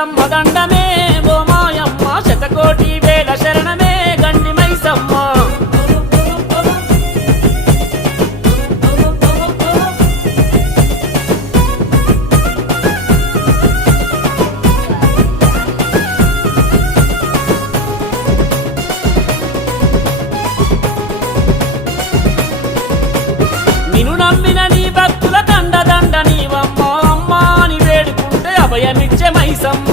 మైసమ్మ దండమే ఓ మాయమ్మ శతకోటి వేల శరణమే గండి మైసమ్మ నిన్ను నమ్మిన నీ భక్తుల దండ దండ నీవమ్మ అమ్మ అని వేడుకుంటే అభయమిచ్చే మైసమ్మ